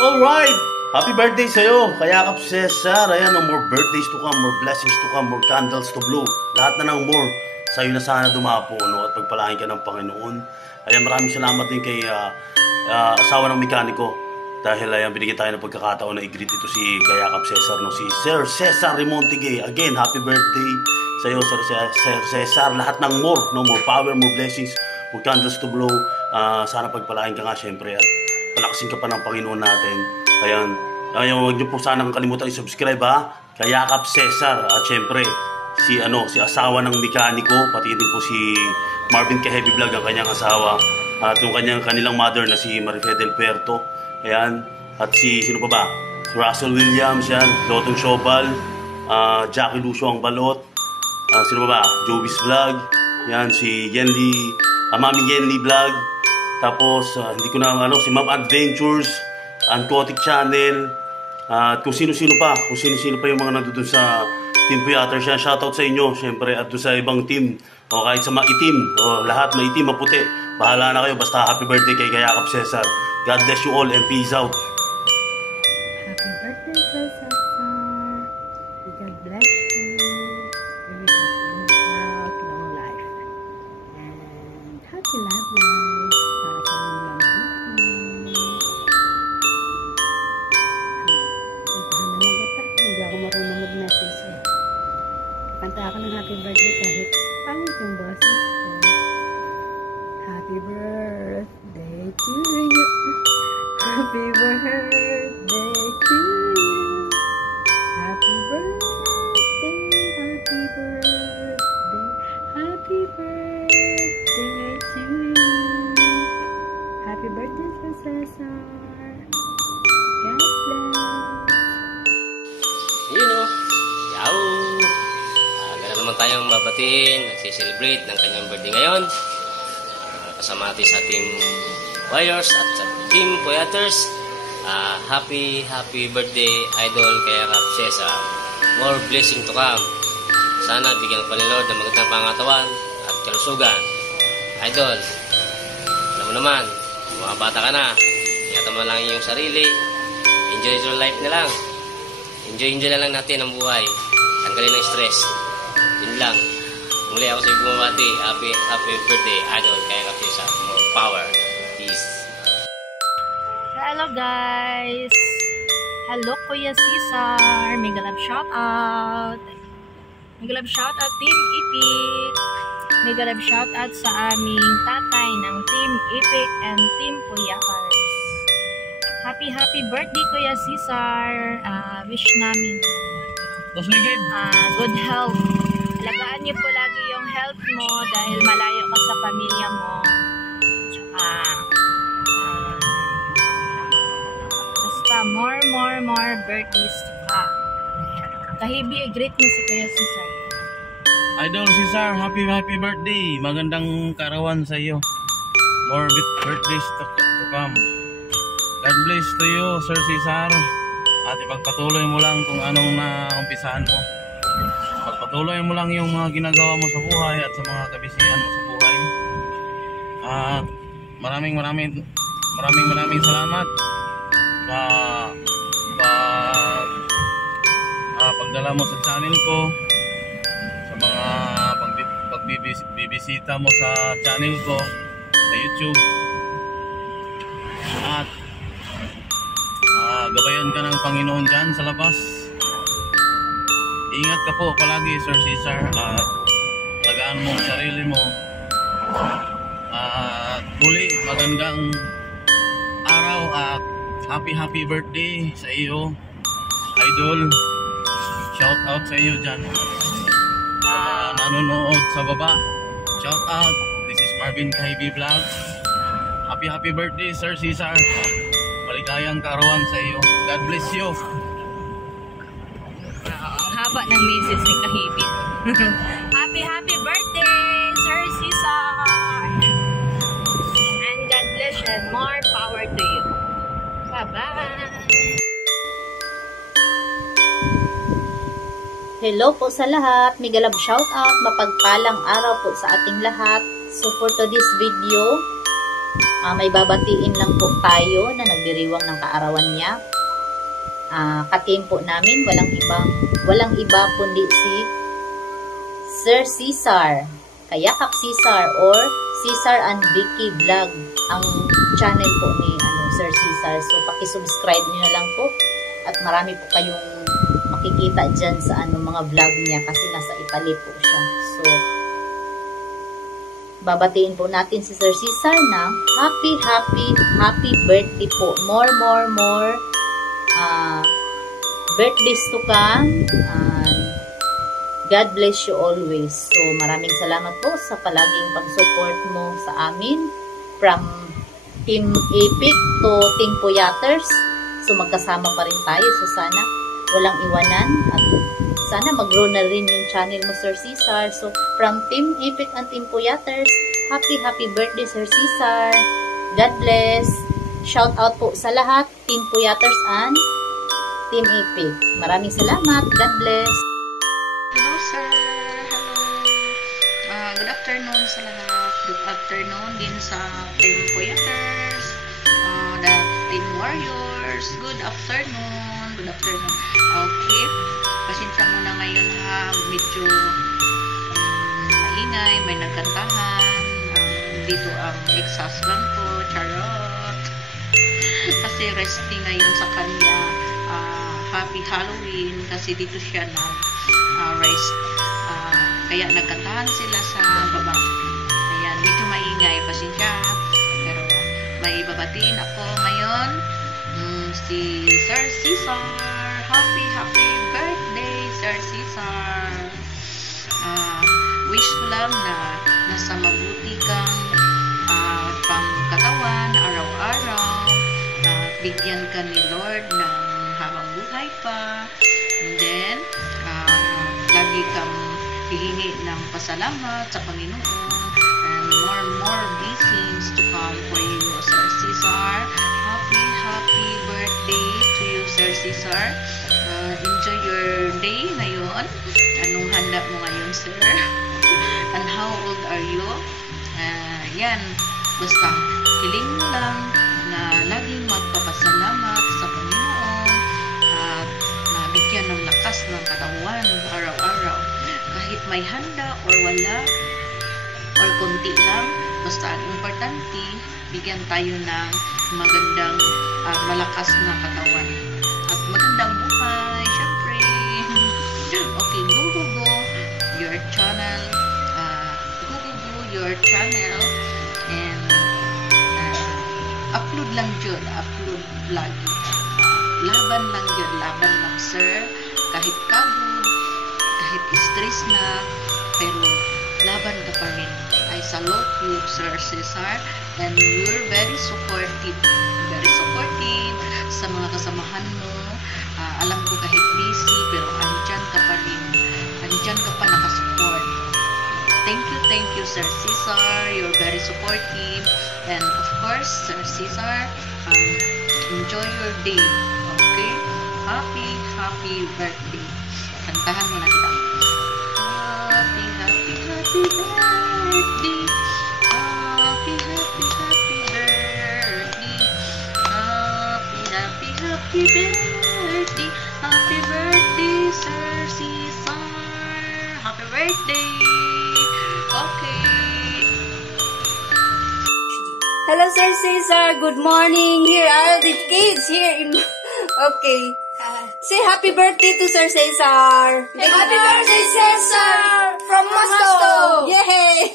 Alright! Happy birthday sa'yo, Kayakap Cesar. Ayan, no more birthdays to come, more blessings to come, more candles to blow. Lahat na ng more sa'yo na sana dumapo, no? At pagpalain ka ng Panginoon. Ayan, maraming salamat din kay asawa ng mekaniko. Dahil ayan, binigyan tayo ng pagkakataon na i-greet ito si Kayakap Cesar, no? Si Sir Cesar Remontigue. Again, happy birthday sa'yo, Sir Cesar. Lahat ng more, no? More power, more blessings, more candles to blow. Sana pagpalain ka nga, syempre. At palakasin ka pa ng Panginoon natin. Ayan, huwag niyo po sanang kalimutan i-subscribe, ha. Kayakap Cesar. At syempre, si asawa ng mekaniko, pati din po si Marvin Ka-Heavy Vlog, ang kanyang asawa. At yung kanilang mother na si Marife Del Puerto. Ayan. At sino pa ba? Si Russell Williams, yan. Lotong Shobal. Jackie Lucio ang balot. Sino pa ba? Joey's Vlog. Yan, si Mami Yenli Vlog. Tapos, hindi ko na si Ma'am Adventures, Ancotic Channel, at kung sino-sino pa yung mga nandun sa Team Puyaters. Shoutout sa inyo, syempre, at doon sa ibang team, o kahit sa maitim, o lahat, maitim, maputi. Bahala na kayo, basta happy birthday kay Kayakap Cesar. God bless you all and peace out. Happy birthday, Cesar. God bless you. Long life. And happy love life. Para sa inyong mga hindi ako marunong mag-message. Kanta ako ng happy birthday kahit pangit yung boses ko. Happy birthday to you. Happy birthday to you. Happy birthday, happy birthday, happy birthday to you. Happy birthday, Cesar. God bless. Yun o. Yahoo! Ganun naman tayong mabatiin. Nagsiselebrate ng kanyang birthday ngayon. Kasama natin sa Team Warriors at sa Team Puyaters. Happy birthday, Idol Kayakap Cesar. More blessing to come. Sana bigyan pa ni Lord ng magandang pangatawan at kalusugan. Idol, alam mo naman, mga bata ka na. Ingatan mo lang yung sarili. Enjoy your life na lang. Enjoy na lang natin ang buhay. Tanggalin ang stress. Yun lang. Muli ako sa bumabati. Happy birthday, Idol Kayakap Cesar. More power. Peace. Hello guys! Hello Kuya Cesar! Mega love shout out! Mega love shout out Team Epic! Mega love shout out sa aming tatay ng Team Epic and Team Puyaters. Happy birthday Kuya Cesar! Wish namin good health. Alagaan niyo po lagi yung health mo dahil malayo ka sa pamilya mo. More birthdays to come. Kahibi, greet mo si Kuya Cesar. Idol Cesar, happy birthday. Magandang karawan sa iyo. More birthdays to come. God bless to you, Sir Cesar. At ipagpatuloy mo lang kung anong naumpisahan mo. Pagpatuloy mo lang yung mga ginagawa mo sa buhay at sa mga kabisihan mo sa buhay. At maraming salamat sa pagdala mo sa channel ko, sa mga pagbibisita mo sa channel ko sa YouTube, at gabayan ka ng Panginoon dyan sa labas. Ingat ka po palagi, Sir Cesar, at alagaan mo ang sarili mo. At muli, magandang araw at happy birthday sa iyo, Idol. Shout out sa iyo dyan sa nanonood sa baba. Shout out. This is Marvin Ka-Heavy Vlog. Happy birthday, Sir Cesar. Maligayang karawan sa iyo. God bless you. Ang haba ng message ni Ka-Heavy. Happy birthday, Sir Cesar. And God bless and more power to you. Bye-bye. Hello po sa lahat. Mega love shout out. Mapagpalang araw po sa ating lahat. So for today's video, May babatiin lang po tayo na nagdiriwang ng kaarawan niya. Ka-team po namin, walang iba kundi si Sir Cesar. Kayakap Cesar or Cesar and Vicky Vlog ang channel po ni Sir Cesar. So paki-subscribe niyo na lang po at marami po kayong makikita dyan sa mga vlog niya kasi nasa Italy po siya. So babatiin po natin si Sir Cesar ng happy birthday po. More birthdays to come. God bless you always. So, maraming salamat po sa palaging pag-support mo sa amin. From Team Epic to Team Puyaters. So, magkasama pa rin tayo. So, sana walang iwanan. At sana mag-grow na rin yung channel mo, Sir Cesar. So, from Team Epic and Team Puyaters, happy birthday, Sir Cesar. God bless. Shout out po sa lahat. Team Puyaters and Team Epic. Maraming salamat. God bless. Hello sir, hello. Good afternoon sa lahat. Good afternoon din sa Team Puyaters, the Team Warriors. Good afternoon. Okay, pasensya muna ngayon ha. Medyo maingay, may nagkantahan. Dito ang ex-husband ko, charot. Kasi resting ngayon sa kanya. Happy Halloween kasi dito siya rest. Kaya nagkantahan sila sa baba. Ayan, medyo maingay, pasensya. Pero may babatiin ako ngayon. Si Sir Cesar. Happy birthday, Sir Cesar. Wish ko lang na nasa mabuti kang pangkatawan araw-araw. Bigyan ka ni Lord ng habang buhay pa. And then, lagi kang hihingi ng pasalamat sa Panginoon. And more blessings to come for you, Sir Cesar. Happy birthday to you, Sir Cesar. Enjoy your day ngayon. Anong handa mo ngayon, sir? And how old are you? Yan. Basta, hiling mo lang na laging magpapasalamat sa Panginoon at nabigyan ng lakas ng katawan araw-araw. Kahit may handa or wala or konti lang, basta ang importante, bigyan tayo ng magandang malakas na katawan at magandang buhay, syempre. Okay, go your channel, your channel, and upload lang dyan, upload lagi. Laban lang sir, kahit pagod, kahit stress na, pero laban ka pa rin. I salute you, Sir Cesar, and you're very supportive sa mga kasamahan mo. Alam ko kahit busy, pero andyan ka pa rin, andyan ka pa nakasupport. Thank you, Sir Cesar. You're very supportive. And of course, Sir Cesar, enjoy your day. Okay? Happy birthday. Kantahan mo na kita. Happy birthday. Happy birthday. Happy birthday, Sir Cesar. Happy birthday. Okay. Hello, Sir Cesar. Good morning. Here are the kids here in... Okay. Say happy birthday to Sir Cesar. Happy birthday, Cesar! From Moscow! Yay!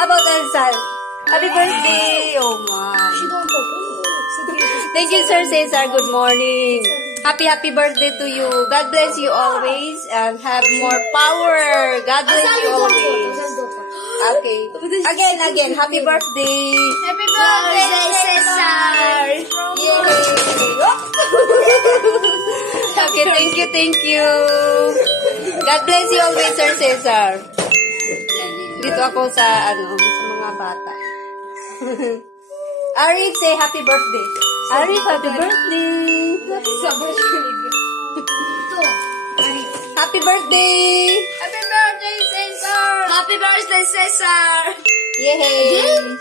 About Elsa. Happy birthday. Oh my. Thank you, Sir Cesar. Good morning. Happy birthday to you. God bless you always and have more power. God bless you always. Okay. Again. Happy birthday. Happy birthday, Cesar! Okay, thank you. God bless you always, Sir Cesar. Dito ako sa mga bata. Arik, say happy birthday. Arik, happy birthday. Happy birthday. Happy birthday, Cesar! Happy birthday, Cesar! Yay!